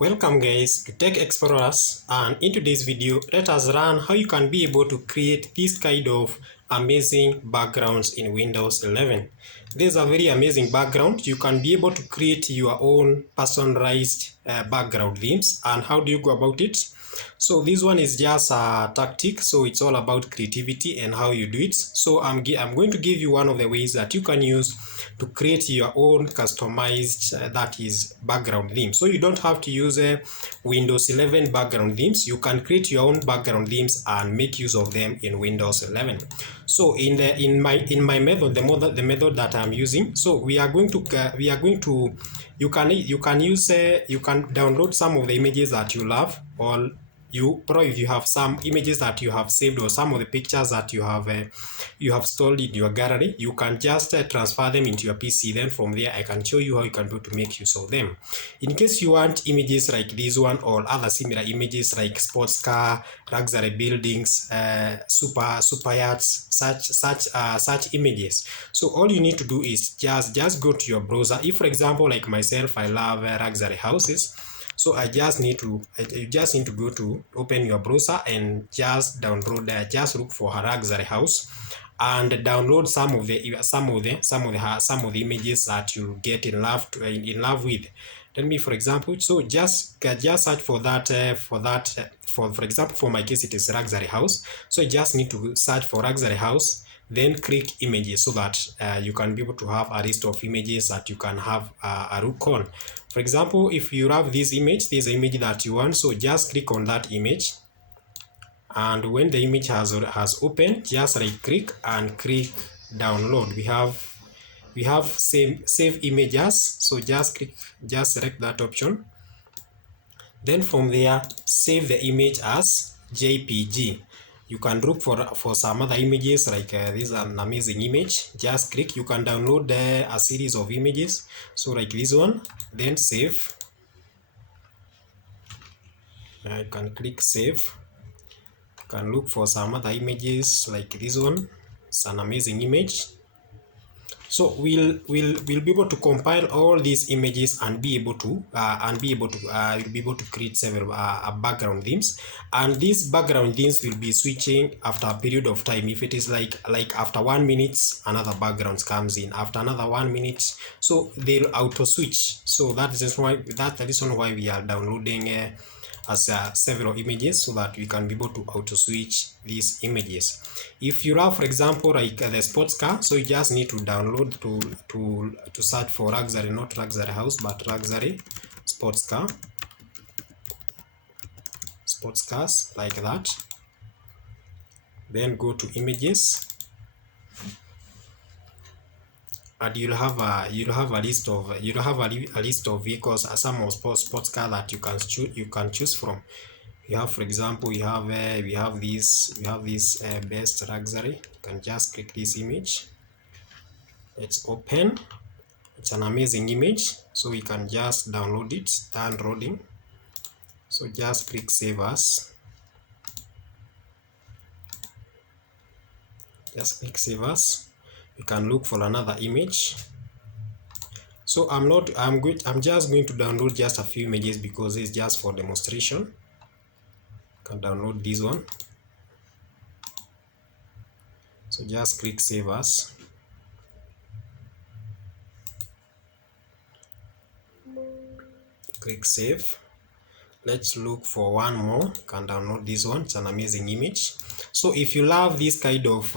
Welcome guys to Tech Explorers, and in today's video let us learn how you can be able to create this kind of amazing backgrounds in Windows 11. This is a very amazing background. You can be able to create your own personalized background themes. And how do you go about it? So this one is just a tactic, so it's all about creativity and how you do it. So I'm going to give you one of the ways that you can use to create your own customized that is background theme. So you don't have to use Windows 11 background themes. You can create your own background themes and make use of them in Windows 11. So in my method, the method that I'm using, so we are going to you can use you can download some of the images that you love, or if you have some images that you have saved, or some of the pictures that you have stored in your gallery, you can just transfer them into your PC. Then from there I can show you how you can do to make use of them. In case you want images like this one or other similar images like sports car, luxury buildings, super yachts, such images, so all you need to do is just go to your browser. If for example, like myself, I love luxury houses, so you just need to go to open your browser and just download just look for a luxury house and download some of the images that you get in love with. Let me, for example, so just search for that for example, for my case it is luxury house. So you just need to search for luxury house, then click images, so that you can be able to have a list of images that you can have a look on. For example, if you have this image that you want, so just click on that image, and when the image has opened, just right click and click download. We have save images, so just select that option. Then from there, save the image as JPG. You can look for some other images, like this is an amazing image. Just click, you can download a series of images, so like this one, then save. You can click save. You can look for some other images like this one. It's an amazing image. So we'll be able to compile all these images and be able to create several background themes, and these background themes will be switching after a period of time. If it is like after 1 minute, another background comes in, after another 1 minute, so they'll auto switch. So that's the reason why we are downloading as several images, so that we can be able to auto switch these images. If you have, for example, like the sports car, so you just need to download to search for luxury, not luxury house, but luxury sports cars, like that. Then go to images, and you'll have a list of vehicles, some of sports car that you can choose from. You have, for example, we have this best luxury. You can just click this image. Let's open. It's an amazing image, so we can just download it. Downloading. So just click save as. Just click save as. You can look for another image. So I'm just going to download just a few images because it's just for demonstration. You can download this one. So just click save as. Click save. Let's look for one more. You can download this one. It's an amazing image. So if you love this kind of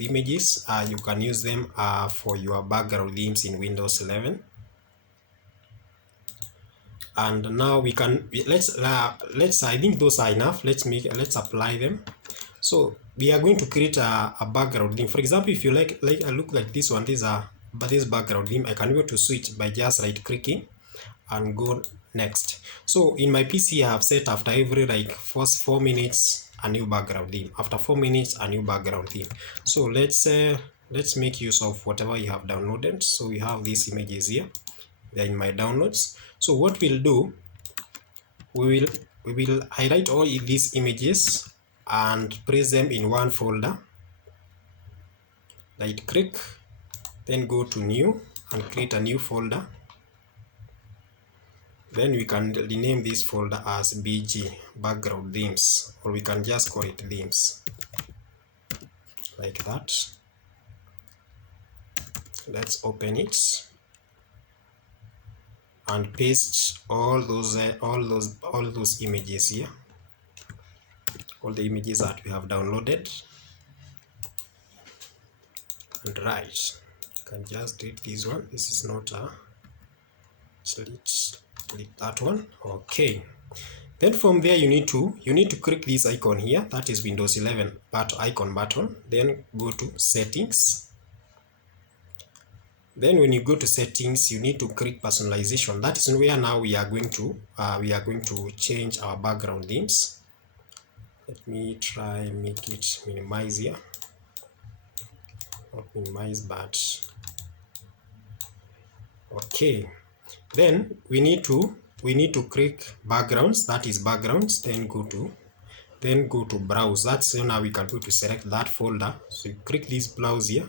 images, you can use them for your background themes in Windows 11. And now we can let's I think those are enough. Let's apply them. So we are going to create a background theme. For example, if you like a look like this one, this background theme, I can go to switch by just right clicking and go next. So in my PC, I have set after every first 4 minutes a new background theme, after 4 minutes a new background theme. So let's make use of whatever you have downloaded. So we have these images here, they're in my downloads. So what we'll do, we will highlight all these images and place them in one folder. Right click, then go to new and create a new folder. Then we can rename this folder as bg background themes, or we can just call it themes, like that. Let's open it and paste all those images here, all the images that we have downloaded. And right, you can just delete this one. This is not a delete that one. Okay, then from there you need to click this icon here, that is Windows 11 icon button. Then go to settings. Then when you go to settings, you need to click personalization. That is where now we are going to change our background themes. Let me try make it minimize here. Not minimize, but okay. Then we need to click backgrounds, that is backgrounds. Then go to browse. That's now we can go to select that folder. So you click this browse here,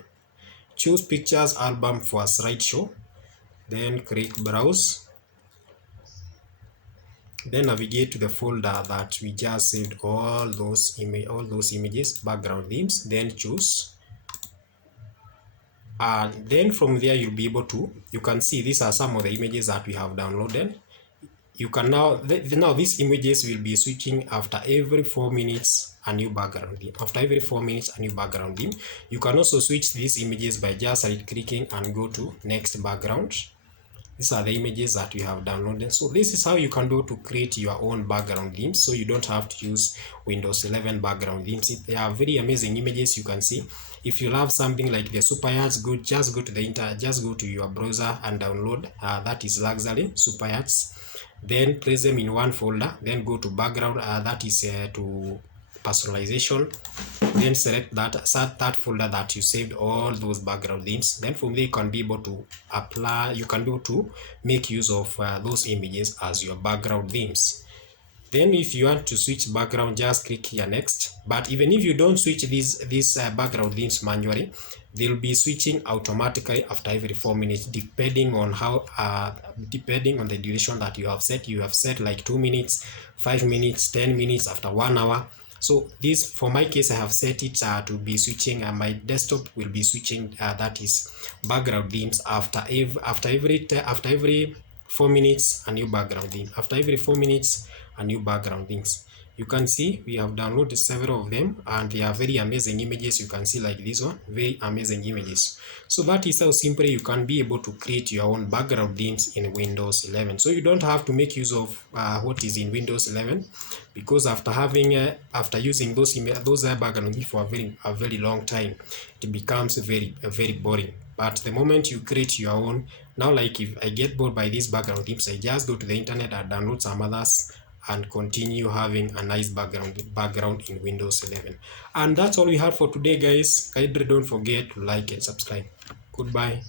choose pictures album for a slideshow, then click browse, then navigate to the folder that we just saved all those images, background themes, then choose. And then from there you'll be able to, you can see these are some of the images that we have downloaded. You can now these images will be switching after every 4 minutes a new background theme. After every 4 minutes a new background theme. You can also switch these images by just right clicking and go to next background. These are the images that we have downloaded. So this is how you can do to create your own background themes, so you don't have to use Windows 11 background themes. They are very amazing images. You can see if you love something like the super yachts, just go to the just go to your browser and download that is luxury super yachts. Then place them in one folder, then go to background, that is to personalization, then select that folder that you saved all those background themes. Then from there you can be able to apply, you can be able to make use of those images as your background themes. Then if you want to switch background, just click here next. But even if you don't switch these background themes manually, they'll be switching automatically after every 4 minutes, depending on how depending on the duration that you have set. You have set like 2 minutes, 5 minutes, 10 minutes, after 1 hour. So this, for my case, I have set it to be switching, and my desktop will be switching that is background themes after every 4 minutes a new background theme, after every 4 minutes a new background things. You can see we have downloaded several of them, and they are very amazing images. You can see like this one, very amazing images. So that is how simply you can be able to create your own background themes in Windows 11. So you don't have to make use of what is in Windows 11, because after using those background themes for a very long time, it becomes very boring. But the moment you create your own, now like if I get bored by these background themes, I just go to the internet and download some others and continue having a nice background in Windows 11. And that's all we have for today, guys. Kindly don't forget to like and subscribe. Goodbye.